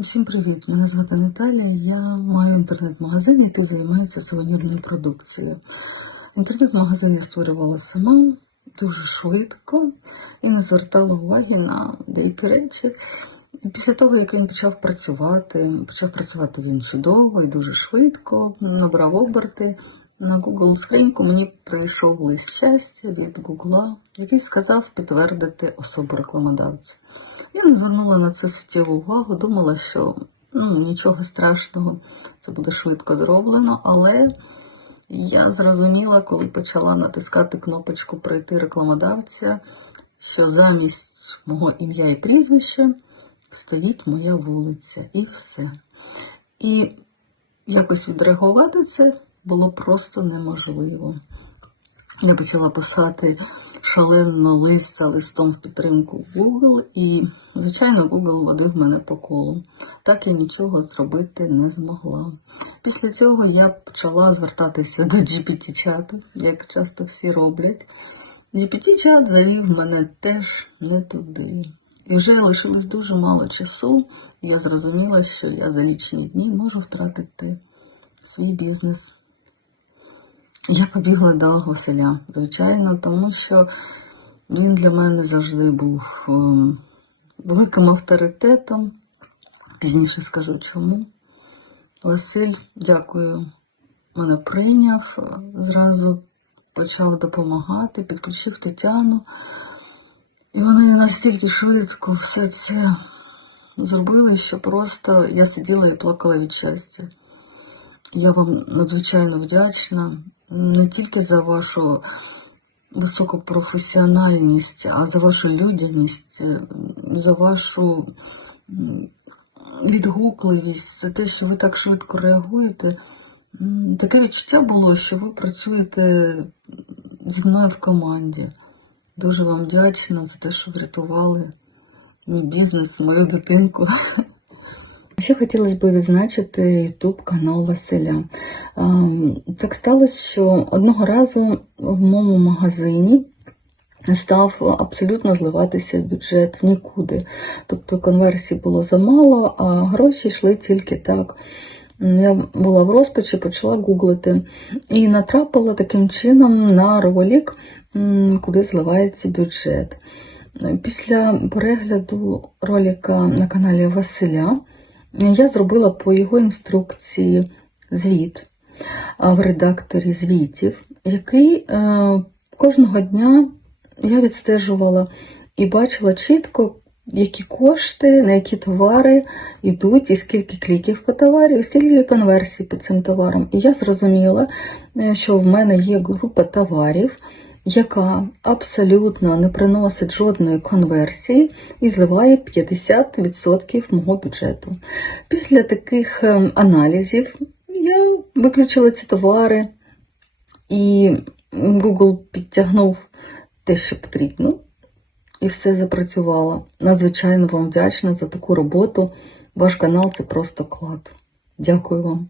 Всім привіт! Мене звати Наталія. Я маю інтернет-магазин, який займається сувенірною продукцією. Інтернет-магазин я створювала сама дуже швидко і не звертала уваги на деякі речі. Після того, як він почав працювати, почав працювати він чудово і дуже швидко, набрав оберти. На Google скриньку мені прийшов лист щастя від Google, який сказав підтвердити особу рекламодавця. Я не звернула на це суттєву увагу, думала, що ну, нічого страшного, це буде швидко зроблено, але я зрозуміла, коли почала натискати кнопочку Пройти рекламодавця, що замість мого ім'я і прізвища стоїть моя вулиця і все. І якось відреагувати це було просто неможливо. Я почала писати шалено лист за листом в підтримку Google, і, звичайно, Google водив мене по колу. Так я нічого зробити не змогла. Після цього я почала звертатися до GPT-чату, як часто всі роблять. GPT-чат завів мене теж не туди. І вже лишилось дуже мало часу, і я зрозуміла, що я за лічні дні можу втратити свій бізнес. Я побігла до Василя, звичайно, тому що він для мене завжди був ем, великим авторитетом. Пізніше скажу чому. Василь, дякую, мене прийняв, зразу почав допомагати, підключив Тетяну. І вони настільки швидко все це зробили, що просто я сиділа і плакала від щастя. Я вам надзвичайно вдячна не тільки за вашу високу професіональність, а за вашу людяність, за вашу відгукливість, за те, що ви так швидко реагуєте. Таке відчуття було, що ви працюєте зі мною в команді. Дуже вам вдячна за те, що врятували мій бізнес, мою дитинку. Ще хотілося б відзначити YouTube канал Василя. Так сталося, що одного разу в моєму магазині став абсолютно зливатися бюджет в нікуди. Тобто конверсій було замало, а гроші йшли тільки так. Я була в розпачі, почала гуглити і натрапила таким чином на ролик, куди зливається бюджет. Після перегляду ролика на каналі Василя я зробила по його інструкції звіт в редакторі звітів, який е, кожного дня я відстежувала і бачила чітко, які кошти, на які товари йдуть, і скільки кліків по товарі, і скільки конверсій під цим товаром. І я зрозуміла, е, що в мене є група товарів, яка абсолютно не приносить жодної конверсії і зливає 50% мого бюджету. Після таких ем, аналізів я виключила ці товари, і Google підтягнув те, що потрібно, і все запрацювало. Надзвичайно вам вдячна за таку роботу. Ваш канал це просто клад. Дякую вам.